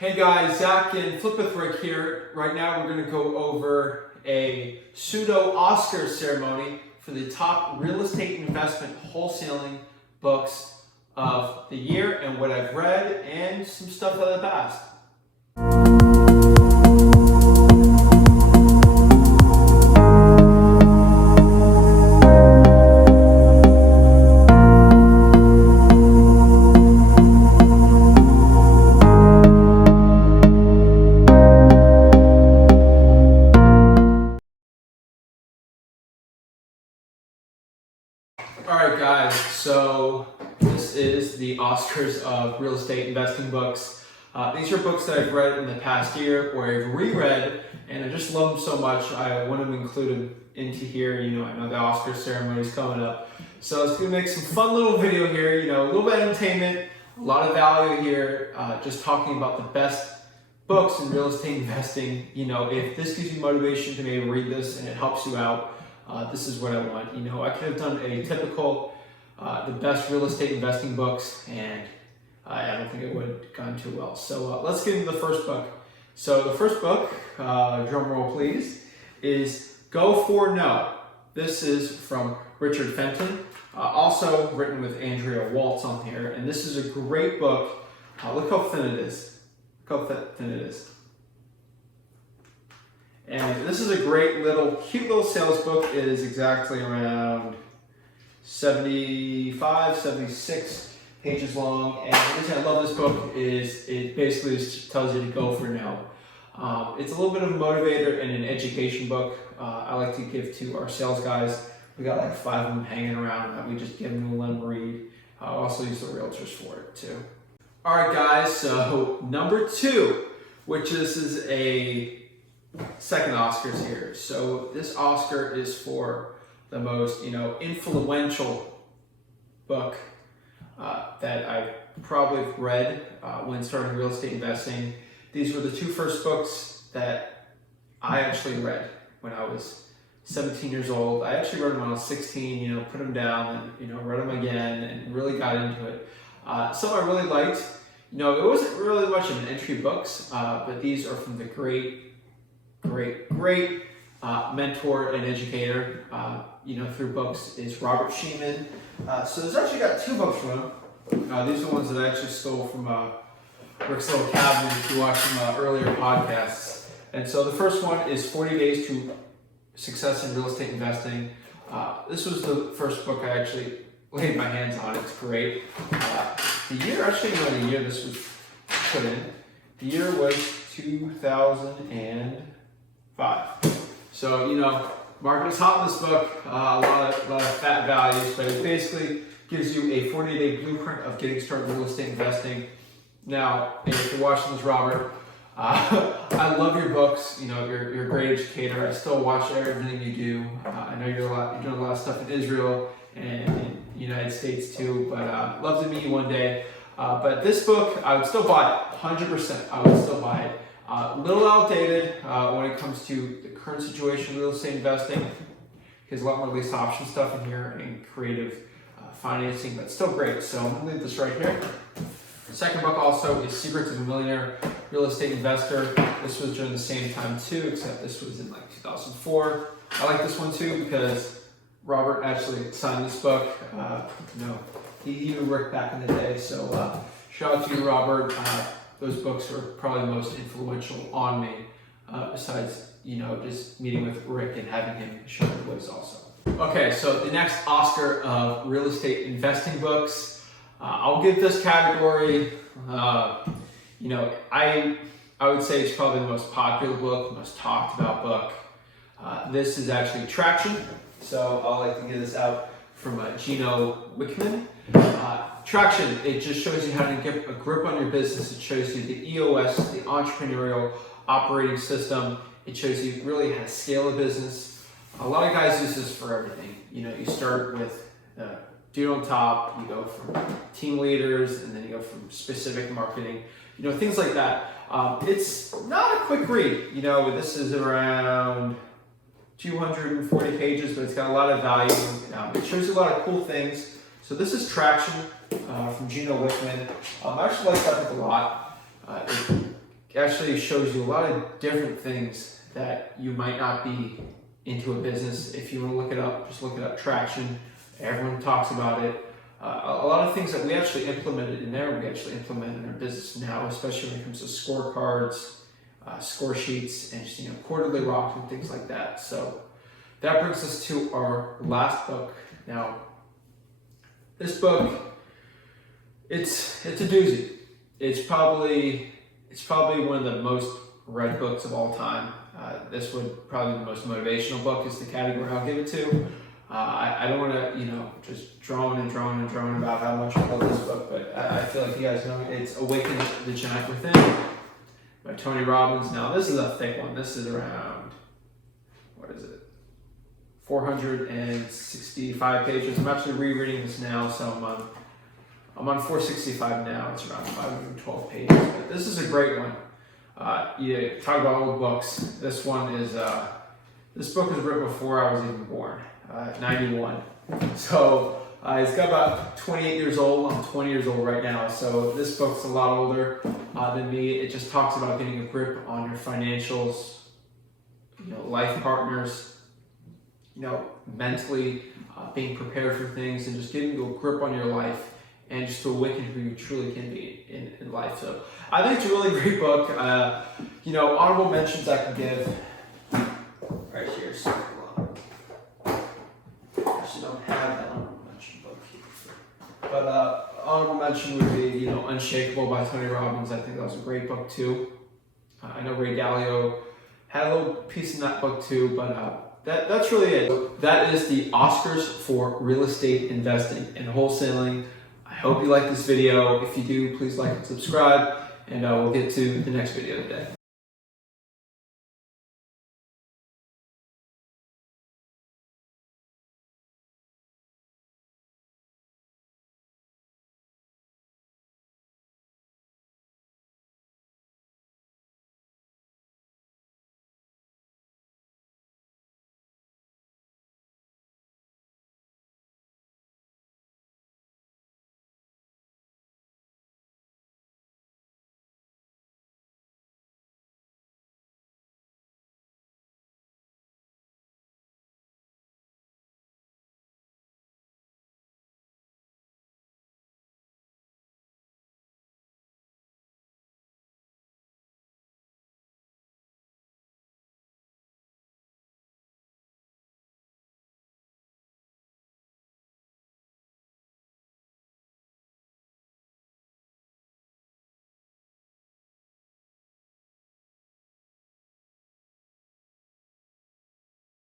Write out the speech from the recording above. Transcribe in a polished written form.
Hey guys, Zach and Flip with Rick here. Right now we're going to go over a pseudo Oscar ceremony for the top real estate investment wholesaling books of the year and what I've read and some stuff out of the past. Alright guys, so this is the Oscars of real estate investing books. These are books that I've read in the past year or I've reread, and I just love them so much I want to include them into here. You know, I know the Oscar ceremony is coming up, so it's going to make some fun little video here, you know, a little bit of entertainment, a lot of value here, just talking about the best books in real estate investing. You know, if this gives you motivation to maybe read this and it helps you out, this is what I want. You know, I could have done a typical, the best real estate investing books, and I don't think it would have gone too well. So let's get into the first book. So the first book, drum roll please, is Go For No. This is from Richard Fenton, also written with Andrea Waltz on here, and this is a great book. Look how thin it is. Look how thin it is. And this is a great little, cute little sales book. It is exactly around 75, 76 pages long. And the reason I love this book is it basically just tells you to go for no. It's a little bit of a motivator and an education book I like to give to our sales guys. We got like 5 of them hanging around that we just give them and let them read. I also use the realtors for it too. All right guys, so number 2, which this is a second Oscars here. So this Oscar is for the most, you know, influential book that I probably read when starting real estate investing. These were the 2 first books that I actually read when I was 17 years old. I actually read them when I was 16, you know, put them down and, you know, read them again and really got into it. Some I really liked. You know, it wasn't really much of an entry books, but these are from the great mentor and educator, you know, through books is Robert Sheeman. So there's actually got 2 books from him. These are the ones that I actually stole from Rick's Little Cabinet if you watched some earlier podcasts. And so the first one is 40 Days to Success in Real Estate Investing. This was the first book I actually laid my hands on. It's great. The year, actually not the year this was put in, the year was 2005. So, you know, market is hot in this book, a lot of fat values, but it basically gives you a 40-day blueprint of getting started in real estate investing. Now, if you're watching this, Robert, I love your books. You know, you're a great educator. I still watch everything you do. I know you're doing a lot of stuff in Israel and in the United States too, but love to meet you one day. But this book, I would still buy it, 100%. I would still buy it. A little outdated when it comes to the current situation of real estate investing. There's a lot more lease option stuff in here and creative financing, but still great. So I'm gonna leave this right here. The second book also is Secrets of a Millionaire Real Estate Investor. This was during the same time too, except this was in like 2004. I like this one too because Robert actually signed this book. You know, he knew Rick back in the day, so shout out to you, Robert. Those books were probably the most influential on me, besides, you know, just meeting with Rick and having him show me the ways also. Okay, so the next Oscar of real estate investing books, I'll give this category, you know, I would say it's probably the most popular book, most talked about book. This is actually Traction, so I'll like to give this out from Gino Wickman. Traction, it just shows you how to get a grip on your business. It shows you the EOS, the entrepreneurial operating system. It shows you really how to scale a business. A lot of guys use this for everything. You know, you start with dude on top, you go from team leaders, and then you go from specific marketing, you know, things like that. It's not a quick read. You know, this is around 240 pages, but it's got a lot of value. It shows you a lot of cool things. So this is Traction from Gino Wickman. I actually like that book a lot. It actually shows you a lot of different things that you might not be into a business. If you want to look it up, just look it up. Traction. Everyone talks about it. A lot of things that we actually implemented in there, we actually implement in our business now, especially when it comes to scorecards, score sheets, and just quarterly rocks and things like that. So that brings us to our last book. Now, this book, it's a doozy. It's probably one of the most read books of all time. This would probably be the most motivational book is the category I'll give it to. I don't want to, just drone about how much I love this book, but I feel like you guys know it's Awaken the Giant Within by Tony Robbins. Now, this is a thick one. This is around, 465 pages. I'm actually rereading this now, so I'm on 465 now. It's around 512 pages, but this is a great one. You talk about old books. This one is, this book was written before I was even born, 91. So it's got about 28 years old. I'm 20 years old right now. So this book's a lot older than me. It just talks about getting a grip on your financials, life partners, mentally being prepared for things and just getting a grip on your life and just to awaken who you truly can be in life. So I think it's a really great book. Honorable mentions I can give right here. So I actually don't have that honorable mention book here. But honorable mention would be, Unshakable by Tony Robbins. I think that was a great book too. I know Ray Dalio had a little piece in that book too, but that's really it. So that is the Oscars for real estate investing and wholesaling. I hope you like this video. If you do, please like and subscribe, and we'll get to the next video today.